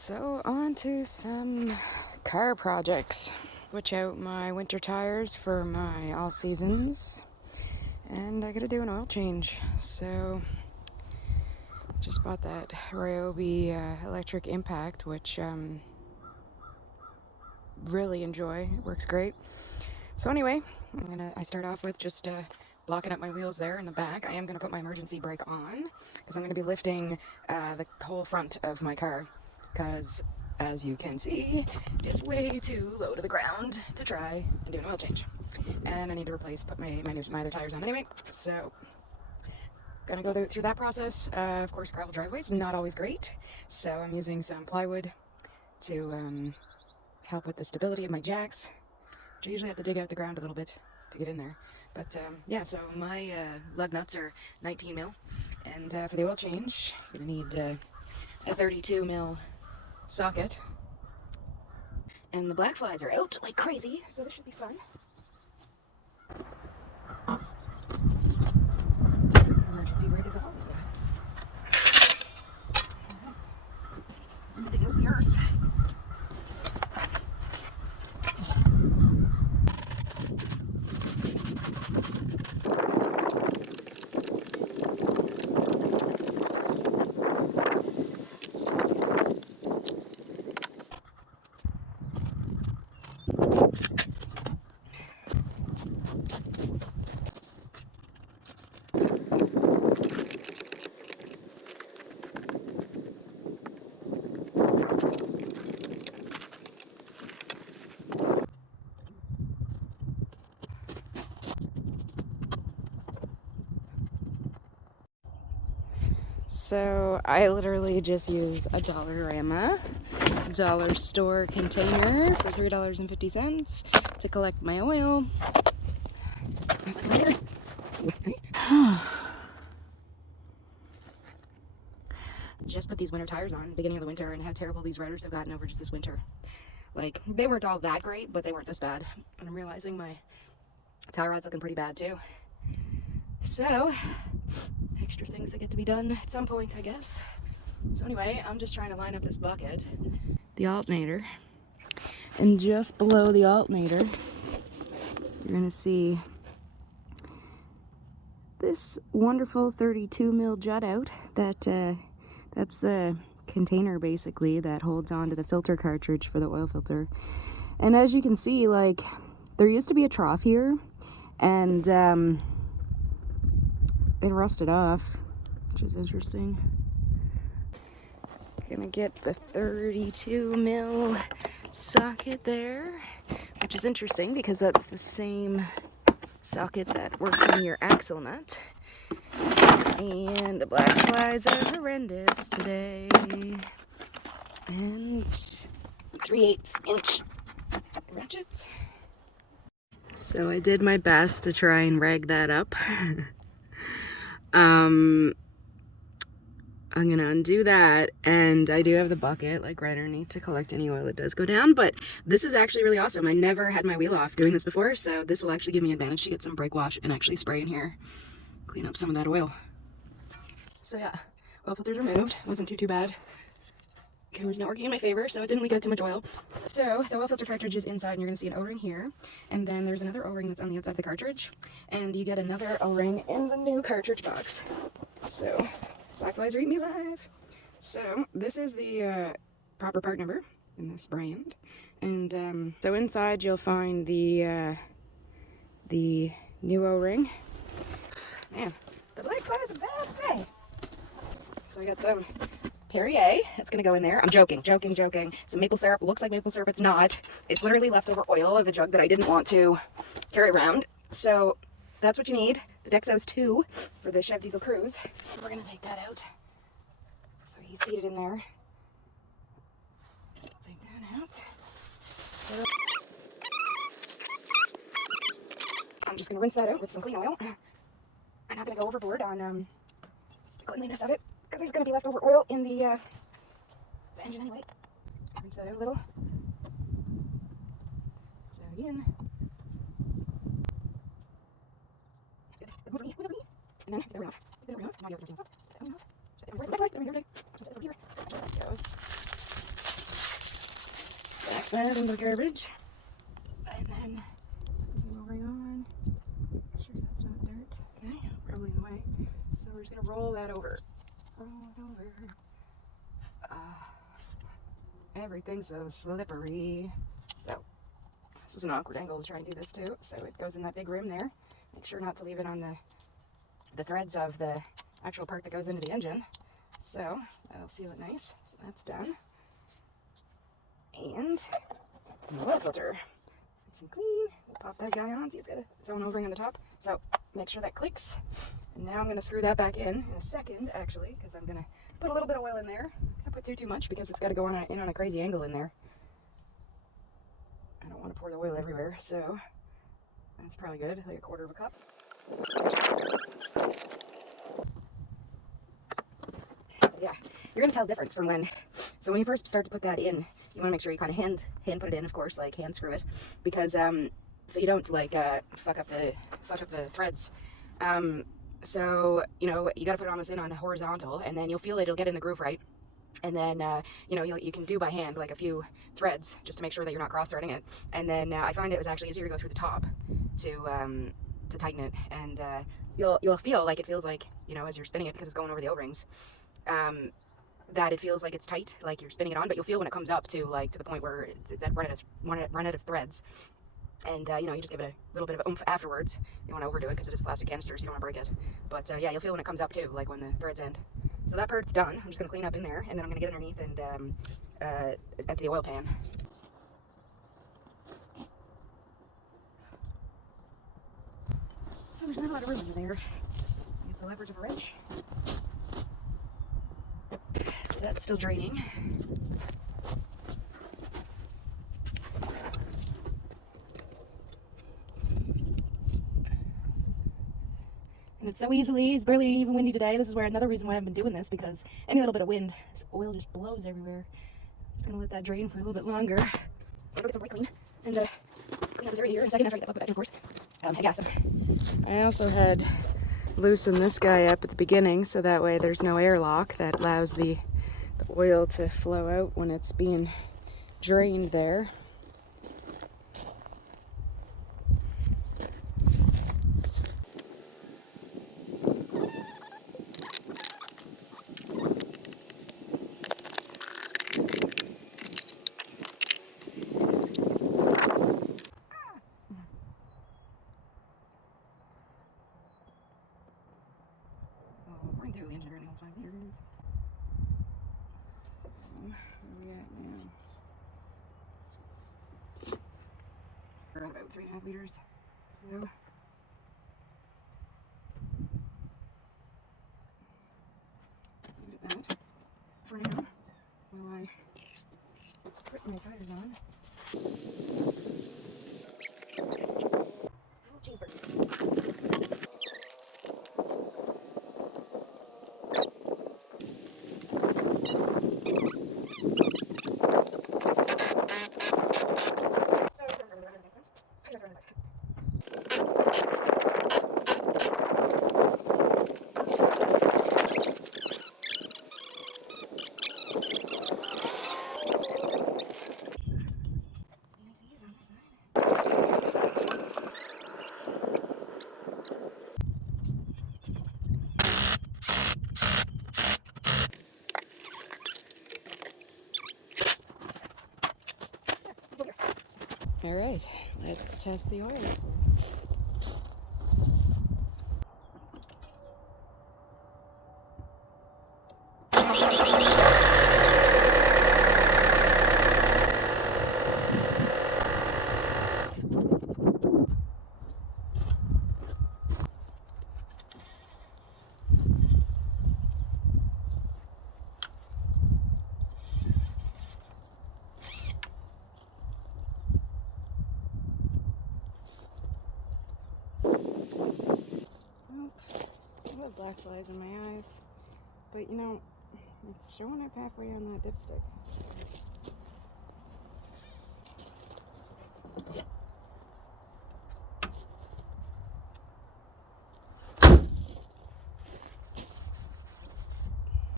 So on to some car projects. Switch out my winter tires for my all seasons, and I gotta do an oil change. So just bought that Ryobi electric impact, which really enjoy. It works great. So anyway, I start off with just blocking up my wheels there in the back. I am gonna put my emergency brake on because I'm gonna be lifting the whole front of my car, because as you can see, it's way too low to the ground to try and do an oil change. And I need to put my other tires on anyway. So gonna go through that process. Of course, gravel driveways, not always great. So I'm using some plywood to help with the stability of my jacks, which I usually have to dig out the ground a little bit to get in there. But yeah, so my lug nuts are 19 mil, and for the oil change, you're gonna need a 32 mil socket. And the black flies are out like crazy, so this should be fun. Emergency brake is on. I'm digging up the earth. So I literally just use a Dollarama dollar store container for $3.50 to collect my oil. Just put these winter tires on beginning of the winter, and how terrible these riders have gotten over just this winter. Like, they weren't all that great, but they weren't this bad. And I'm realizing my tie rod's looking pretty bad too. So extra things that get to be done at some point, I guess. So anyway, I'm just trying to line up this bucket, the alternator, and just below the alternator, you're gonna see this wonderful 32 mil jut out. That's the container basically that holds on to the filter cartridge for the oil filter. And as you can see, like, there used to be a trough here, and it rusted off, which is interesting. Gonna get the 32 mil socket there, which is interesting because that's the same socket that works on your axle nut. And the black flies are horrendous today. And 3/8 inch ratchets. So I did my best to try and rag that up. I'm gonna undo that, and I do have the bucket like right underneath to collect any oil that does go down. But this is actually really awesome. I never had my wheel off doing this before, so this will actually give me an advantage to get some brake wash and actually spray in here, clean up some of that oil. So yeah, oil filters removed. Wasn't too bad. Camera's not working in my favor, so it didn't leak out too much oil. So the oil filter cartridge is inside, and you're gonna see an O-ring here, and then there's another O-ring that's on the outside of the cartridge, and you get another O-ring in the new cartridge box. So black flies are eating me alive. So this is the proper part number in this brand, and so inside you'll find the new O-ring. Man, the black fly is a bad thing. So I got some Perrier that's gonna go in there. I'm joking. Some maple syrup. Looks like maple syrup. It's not. It's literally leftover oil of a jug that I didn't want to carry around. So that's what you need. The Dexos 2 for the Chevy Cruze. So we're gonna take that out. So he's seated in there. So take that out. I'm just gonna rinse that out with some clean oil. I'm not gonna go overboard on cleanliness of it, because there's going to be leftover oil in the engine anyway. Rinse that out a little. So again. And then get it off. Get it off. Now you have to see it. There we go. There we go. There we go. that in the garbage. And then put some lowering on. Make sure that's not dirt. Okay, probably in the way. So we're just gonna roll that over. Roll it over. Everything's so slippery. So this is an awkward angle to try and do this too. So it goes in that big rim there. Make sure not to leave it on the threads of the actual part that goes into the engine. So that'll seal it nice. So that's done. And the oil filter. Nice and clean. We'll pop that guy on. See, it's got its own O-ring on the top. So make sure that clicks. And now I'm going to screw that back in a second, actually, because I'm going to put a little bit of oil in there. I put too much because it's got to go in on a crazy angle in there. I don't want to pour the oil everywhere, so that's probably good, like a quarter of a cup. So yeah, you're gonna tell the difference from when you first start to put that in, you want to make sure you kind of hand put it in, of course, like hand screw it, because so you don't like fuck up the threads. So you know, you got to put it almost in on horizontal, and then you'll feel it'll get in the groove right. And then, you know, you can do by hand like a few threads just to make sure that you're not cross-threading it. And then I find it was actually easier to go through the top to tighten it. And you'll feel like it feels like, you know, as you're spinning it, because it's going over the O-rings, that it feels like it's tight, like you're spinning it on. But you'll feel when it comes up to like to the point where it's at run out of threads. And, you know, you just give it a little bit of oomph afterwards. You don't want to overdo it because it is a plastic canister, so you don't want to break it. But, yeah, you'll feel when it comes up, too, like when the threads end. So that part's done. I'm just going to clean up in there, and then I'm going to get underneath and empty the oil pan. So there's not a lot of room in there. Use the leverage of a wrench. So that's still draining. And it's so easily, it's barely even windy today. This is where another reason why I've been doing this, because any little bit of wind, this oil just blows everywhere. I'm just gonna let that drain for a little bit longer. I'll go get some brake clean and clean up this area here in a second after I get that plug back in, of course. Yeah, so I also had loosened this guy up at the beginning, so that way there's no airlock that allows the oil to flow out when it's being drained there. We're into the engine running all the time here. So, where are we at now? We're at about 3.5 liters. So, leave it at that for now while I put my tires on. Little cheeseburger. All right, let's test the oil. I have black flies in my eyes, but you know, it's showing up halfway on that dipstick. So.